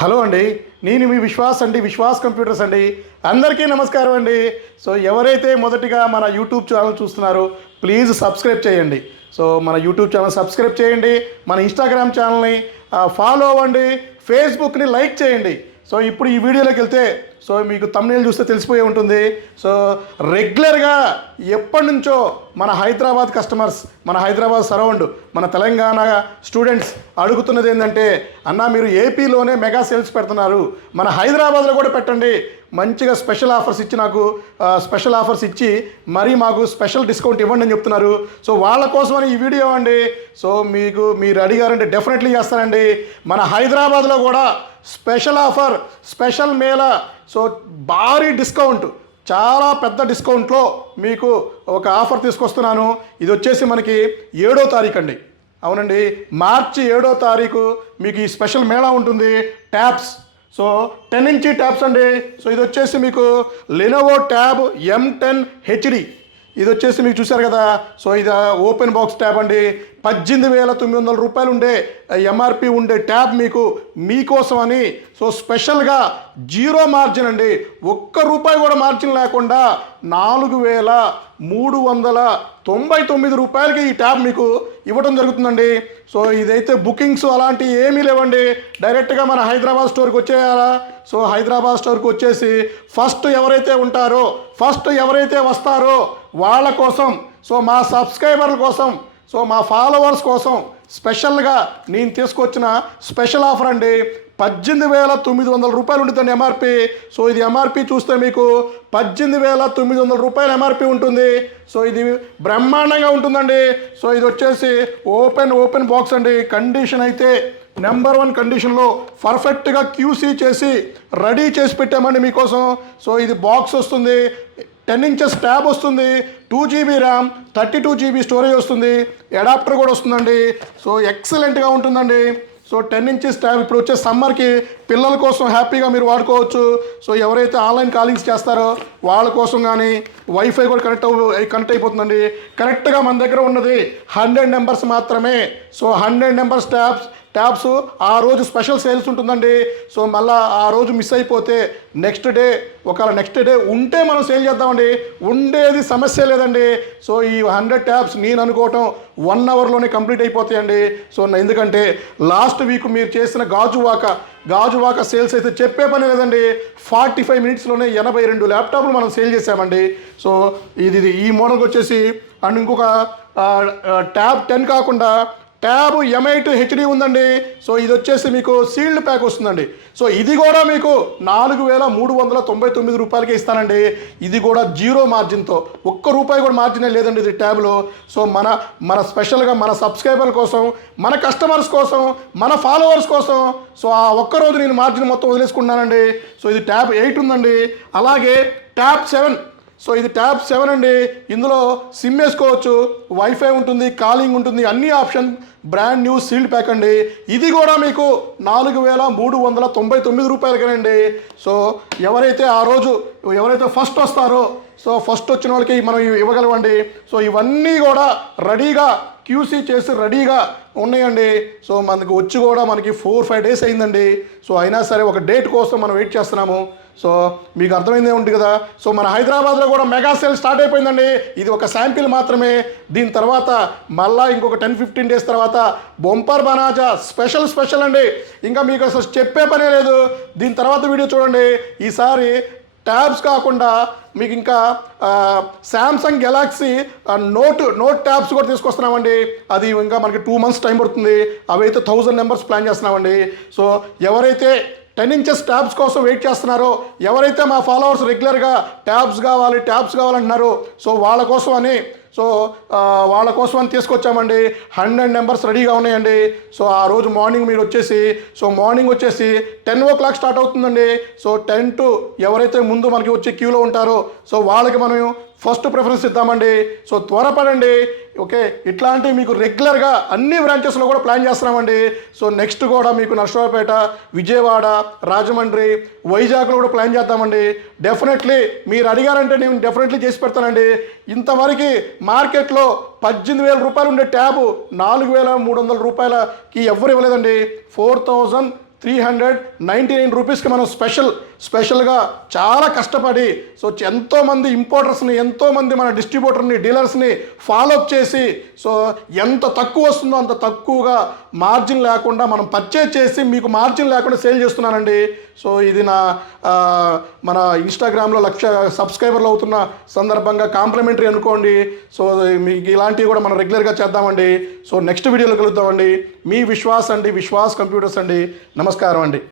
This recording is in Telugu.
హలో అండి, నేను మీ విశ్వాస్ అండి, విశ్వాస్ కంప్యూటర్స్ అండి. అందరికీ నమస్కారం అండి. సో ఎవరైతే మొదటిగా మన యూట్యూబ్ ఛానల్ చూస్తున్నారో ప్లీజ్ సబ్స్క్రైబ్ చేయండి. సో మన యూట్యూబ్ ఛానల్ సబ్స్క్రైబ్ చేయండి, మన ఇన్స్టాగ్రామ్ ఛానల్ని ఫాలో అవ్వండి, ఫేస్బుక్ని లైక్ చేయండి. సో ఇప్పుడు ఈ వీడియోలోకి వెళ్తే సో మీకు తమ్నేల్ చూస్తే తెలిసిపోయి ఉంటుంది. సో రెగ్యులర్గా ఎప్పటి నుంచో మన హైదరాబాద్ కస్టమర్స్, మన హైదరాబాద్ సరౌండ్, మన తెలంగాణ స్టూడెంట్స్ అడుగుతున్నది ఏంటంటే, అన్న మీరు ఏపీలోనే మెగా సేల్స్ పెడుతున్నారు, మన హైదరాబాద్లో కూడా పెట్టండి, మంచిగా స్పెషల్ ఆఫర్స్ ఇచ్చి నాకు స్పెషల్ ఆఫర్స్ ఇచ్చి మరీ మాకు స్పెషల్ డిస్కౌంట్ ఇవ్వండి అని చెప్తున్నారు. సో వాళ్ళ కోసమని ఈ వీడియో అండి. సో మీరు అడిగారంటే డెఫినెట్లీ చేస్తానండి. మన హైదరాబాద్లో కూడా special offer, special Mela, so భారీ డిస్కౌంట్, చాలా పెద్ద డిస్కౌంట్లో మీకు ఒక ఆఫర్ తీసుకొస్తున్నాను. ఇది వచ్చేసి మనకి 7వ తారీఖు అండి. అవునండి, మార్చి 7వ తారీఖు మీకు ఈ స్పెషల్ మేళా ఉంటుంది. ట్యాబ్స్, సో 10 ఇంచీ ట్యాబ్స్ అండి. సో ఇది వచ్చేసి మీకు లెనోవో ట్యాబ్ M10 HD. ఇది వచ్చేసి మీకు చూశారు కదా. సో ఇది ఓపెన్ బాక్స్ ట్యాబ్ అండి. 18,900 రూపాయలు ఉండే ఎంఆర్పి ఉండే ట్యాబ్ మీకోసం అని సో స్పెషల్గా 0 మార్జిన్ అండి, ₹1 కూడా మార్జిన్ లేకుండా 4,399 రూపాయలకి ఈ ట్యాబ్ మీకు ఇవ్వడం జరుగుతుందండి. సో ఇదైతే బుకింగ్స్ అలాంటివి ఏమీ లేవండి. డైరెక్ట్గా మన హైదరాబాద్ స్టోర్కి వచ్చేయాలా. సో హైదరాబాద్ స్టోర్కి వచ్చేసి ఫస్ట్ ఎవరైతే ఉంటారో, ఫస్ట్ ఎవరైతే వస్తారో వాళ్ళ కోసం, సో మా సబ్స్క్రైబర్ల కోసం, సో మా ఫాలోవర్స్ కోసం స్పెషల్గా నేను తీసుకొచ్చిన స్పెషల్ ఆఫర్ అండి. 18,900 రూపాయలు ఉంటుందండి ఎంఆర్పి. సో ఇది ఎంఆర్పి చూస్తే మీకు 18,900 రూపాయలు ఎంఆర్పి ఉంటుంది. సో ఇది బ్రహ్మాండంగా ఉంటుందండి. సో ఇది వచ్చేసి ఓపెన్ బాక్స్ అండి. కండిషన్ అయితే నెంబర్ 1 కండిషన్లో పర్ఫెక్ట్గా క్యూసీ చేసి రెడీ చేసి పెట్టామండి మీకోసం. సో ఇది బాక్స్ వస్తుంది, 10 ఇంచెస్ ట్యాబ్ వస్తుంది, 2GB ర్యామ్, 32GB స్టోరేజ్ వస్తుంది, అడాప్టర్ కూడా వస్తుందండి. సో ఎక్సలెంట్గా ఉంటుందండి. సో 10 ఇంచెస్ ట్యాబ్ ఇప్పుడు వచ్చే సమ్మర్కి పిల్లల కోసం హ్యాపీగా మీరు వాడుకోవచ్చు. సో ఎవరైతే ఆన్లైన్ కాలింగ్స్ చేస్తారో వాళ్ళ కోసం కానీ వైఫై కూడా కనెక్ట్ అయిపోతుందండి. కరెక్ట్గా మన దగ్గర ఉన్నది 100 నెంబర్స్ మాత్రమే. సో 100 నెంబర్స్ ట్యాబ్స్ ఆ రోజు స్పెషల్ సేల్స్ ఉంటుందండి. సో మళ్ళీ ఆ రోజు మిస్ అయిపోతే నెక్స్ట్ డే ఉంటే మనం సేల్ చేద్దామండి, ఉండేది సమస్య లేదండి. సో ఈ 100 ట్యాబ్స్ నేను అనుకోవటం 1 అవర్లోనే కంప్లీట్ అయిపోతాయండి. సో ఎందుకంటే లాస్ట్ వీక్ మీరు చేసిన గాజువాక సేల్స్ అయితే చెప్పే పని లేదండి. 45 మినిట్స్లోనే 82 ల్యాప్టాప్లు మనం సేల్ చేసామండి. సో ఇది ఈ మోడల్కి వచ్చేసి అండ్ ఇంకొక ట్యాబ్ 10 కాకుండా ట్యాబ్ M8 HD ఉందండి. సో ఇది వచ్చేసి మీకు సీల్డ్ ప్యాక్ వస్తుందండి. సో ఇది కూడా మీకు 4,399 రూపాయలకి ఇస్తానండి. ఇది కూడా 0 మార్జిన్తో, ₹1 కూడా మార్జినే లేదండి ఇది ట్యాబ్లో. సో మన స్పెషల్గా మన సబ్స్క్రైబర్ల కోసం, మన కస్టమర్స్ కోసం, మన ఫాలోవర్స్ కోసం సో ఆ ఒక్కరోజు నేను మార్జిన్ మొత్తం వదిలేసుకున్నానండి. సో ఇది ట్యాబ్ 8 ఉందండి. అలాగే ట్యాబ్ 7, సో ఇది ట్యాబ్ 7 అండి. ఇందులో సిమ్ వేసుకోవచ్చు, వైఫై ఉంటుంది, కాలింగ్ ఉంటుంది, అన్ని option, brand new sealed pack అండి. ఇది కూడా మీకు 4,399 రూపాయలకేనండి. సో ఎవరైతే ఫస్ట్ వస్తారో, సో ఫస్ట్ వచ్చిన వాళ్ళకి మనం ఇవ్వగలమండి. సో ఇవన్నీ కూడా రెడీగా క్యూసీ చేసి రెడీగా ఉన్నాయండి. సో మనకి వచ్చి కూడా మనకి 4-5 డేస్ అయిందండి. సో అయినా సరే ఒక డేట్ కోసం మనం వెయిట్ చేస్తున్నాము. సో మీకు అర్థమైందే ఉంటుంది కదా. సో మన హైదరాబాద్లో కూడా మెగా సేల్ స్టార్ట్ అయిపోయిందండి. ఇది ఒక శాంపిల్ మాత్రమే. దీని తర్వాత మళ్ళీ ఇంకొక 10-15 డేస్ తర్వాత బొంపర్ బనాజా స్పెషల్ అండి. ఇంకా మీకు అసలు చెప్పే పనే లేదు. దీని తర్వాత వీడియో చూడండి. ఈసారి ట్యాబ్స్ కాకుండా మీకు ఇంకా శాంసంగ్ గెలాక్సీ నోట్ ట్యాబ్స్ కూడా తీసుకొస్తున్నామండి. అది ఇంకా మనకి 2 మంత్స్ టైం పడుతుంది. అవైతే 1000 నెంబర్స్ ప్లాన్ చేస్తున్నామండి. సో ఎవరైతే 10 ఇంచెస్ ట్యాబ్స్ కోసం వెయిట్ చేస్తున్నారో, ఎవరైతే మా ఫాలోవర్స్ రెగ్యులర్గా ట్యాబ్స్ కావాలంటున్నారో సో వాళ్ళ కోసం అని తీసుకొచ్చామండి. 100 నెంబర్స్ రెడీగా ఉన్నాయండి. సో ఆ రోజు మార్నింగ్ మీరు వచ్చేసి, సో మార్నింగ్ వచ్చేసి 10 o'clock స్టార్ట్ అవుతుందండి. సో 10 to ఎవరైతే ముందు మనకి వచ్చి క్యూలో ఉంటారో సో వాళ్ళకి మనం ఫస్ట్ ప్రిఫరెన్స్ ఇద్దామండి. సో త్వరపడండి. ఓకే, ఇట్లాంటివి మీకు రెగ్యులర్గా అన్ని బ్రాంచెస్లో కూడా ప్లాన్ చేస్తున్నామండి. సో నెక్స్ట్ కూడా మీకు నర్సరావుపేట, విజయవాడ, రాజమండ్రి, వైజాగ్లో కూడా ప్లాన్ చేద్దామండి. డెఫినెట్లీ మీరు అడిగారంటే నేను డెఫినెట్లీ చేసి పెడతానండి. ఇంతవరకు మార్కెట్లో 18,000 రూపాయలు ఉండే ట్యాబు 4,300 రూపాయలకి ఎవరు ఇవ్వలేదండి. 4,000 399 రూపీస్కి మనం స్పెషల్గా చాలా కష్టపడి సో ఎంతోమంది ఇంపోర్టర్స్ని, ఎంతోమంది మన డిస్ట్రిబ్యూటర్ని, డీలర్స్ని ఫాలోఅప్ చేసి సో ఎంత తక్కువ వస్తుందో అంత తక్కువగా మార్జిన్ లేకుండా మనం పర్చేజ్ చేసి మీకు మార్జిన్ లేకుండా సేల్ చేస్తున్నానండి. సో ఇది మన ఇన్స్టాగ్రామ్లో 1,00,000 సబ్స్క్రైబర్లు అవుతున్న సందర్భంగా కాంప్లిమెంటరీ అనుకోండి. సో మీకు ఇలాంటివి కూడా మనం రెగ్యులర్గా చేద్దామండి. సో నెక్స్ట్ వీడియోలో కలుద్దామండి. మీ విశ్వాస్ కంప్యూటర్స్ అండి. నమస్కారం అండి.